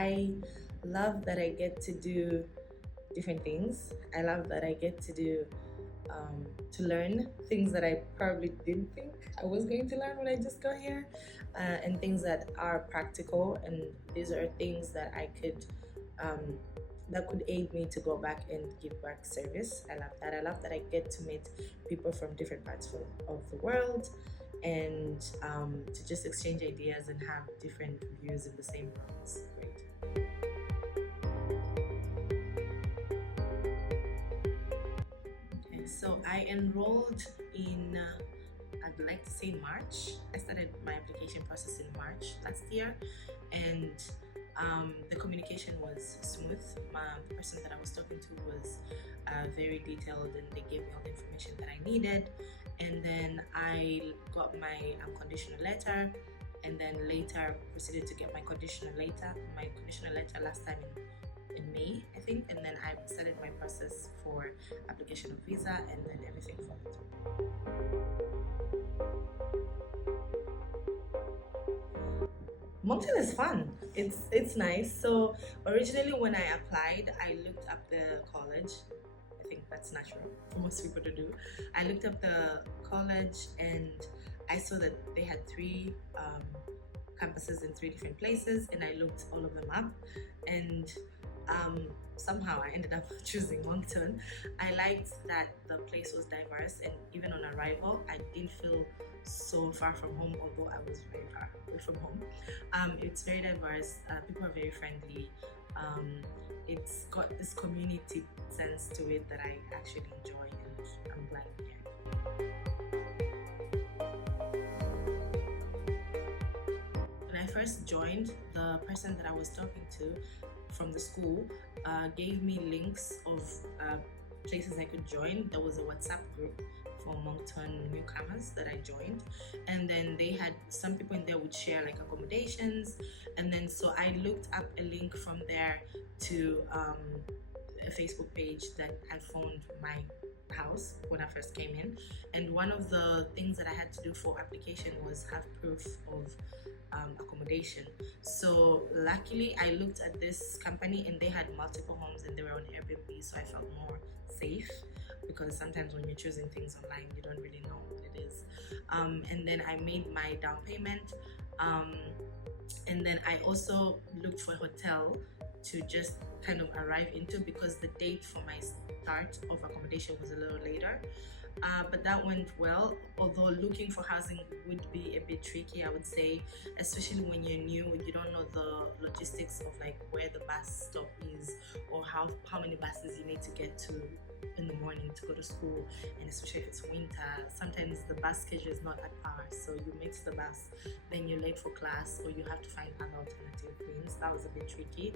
I love that I get to do different things. I love that I get to learn things that I probably didn't think I was going to learn when I just got here, and things that are practical. And these are things that um, that could aid me to go back and give back service. I love that. I love that I get to meet people from different parts of the world, and to just exchange ideas and have different views in the same room. It's great. Okay, so I enrolled in, I'd like to say March. I started my application process in March last year, and the communication was smooth. The person that I was talking to was very detailed, and they gave me all the information that I needed. And then I got my conditional letter, and then later proceeded to get my conditional letter. Last time in May, I think, and then I started my process for application of visa, and then everything followed through. Moncton is fun. It's nice. So originally when I applied, I looked up the college. I think that's natural for most people to do. I looked up the college and I saw that they had three campuses in three different places, and I looked all of them up, and somehow I ended up choosing Moncton. I liked that the place was diverse, and even on arrival, I didn't feel so far from home, although I was very far away from home. It's very diverse, people are very friendly. It's got this community sense to it that I actually enjoy, and I'm glad I'm here. When I first joined, the person that I was talking to from the school gave me links of places I could join. There was a WhatsApp group for Moncton newcomers that I joined, and then they had some people in there would share like accommodations, and then so I looked up a link from there to a Facebook page that had phoned my house when I first came in, and one of the things that I had to do for application was have proof of accommodation. So luckily I looked at this company and they had multiple homes and they were on Airbnb, so I felt more safe, because sometimes when you're choosing things online you don't really know what it is. And then I made my down payment, and then I also looked for a hotel to just kind of arrive into, because the date for my start of accommodation was a little later. But that went well, although looking for housing would be a bit tricky, I would say, especially when you're new. You don't know the logistics of like where the bus stop is, or how many buses you need to get to in the morning to go to school, and especially if it's winter, sometimes the bus schedule is not at par, so you miss the bus, then you're late for class, or you have to find other alternative means. That was a bit tricky,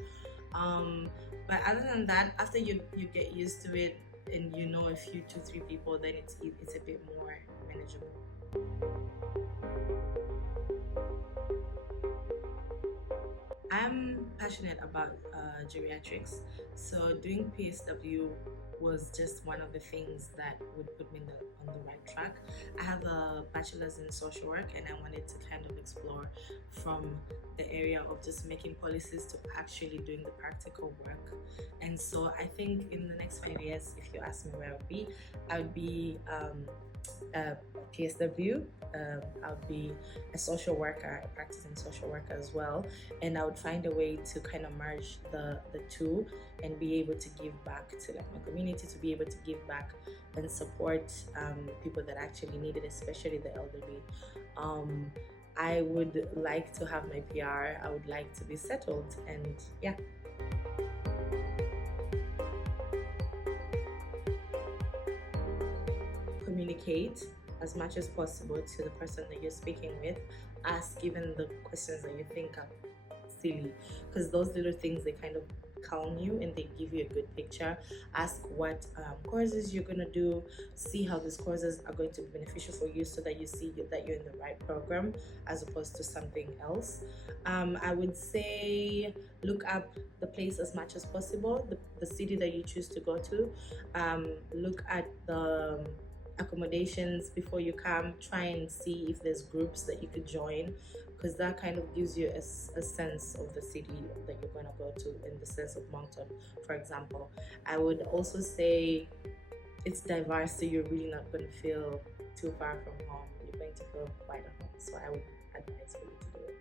but other than that, after you get used to it and you know a few 2-3 people, then it's a bit more manageable. I'm passionate about geriatrics, so doing PSW was just one of the things that would put me on the right track. I have a bachelor's in social work, and I wanted to kind of explore from the area of just making policies to actually doing the practical work. And so I think in the next 5 years, if you ask me where I would be a PSW, I would be a social worker, a practicing social worker as well, and I would find a way to kind of merge the two and be able to give back to like my community, to be able to give back and support people that actually need it, especially the elderly. I would like to have my PR, I would like to be settled, and yeah. Communicate as much as possible to the person that you're speaking with. Ask even the questions that you think are silly, because those little things, they kind of calm you and they give you a good picture. Ask what courses you're going to do, see how these courses are going to be beneficial for you, so that you see that you're in the right program as opposed to something else. I would say look up the place as much as possible, the city that you choose to go to. Look at the accommodations before you come. Try and see if there's groups that you could join, because that kind of gives you a sense of the city that you're going to go to, in the sense of Moncton, for example. I would also say it's diverse, so you're really not going to feel too far from home. You're going to feel quite at home. So I would advise for you to do it.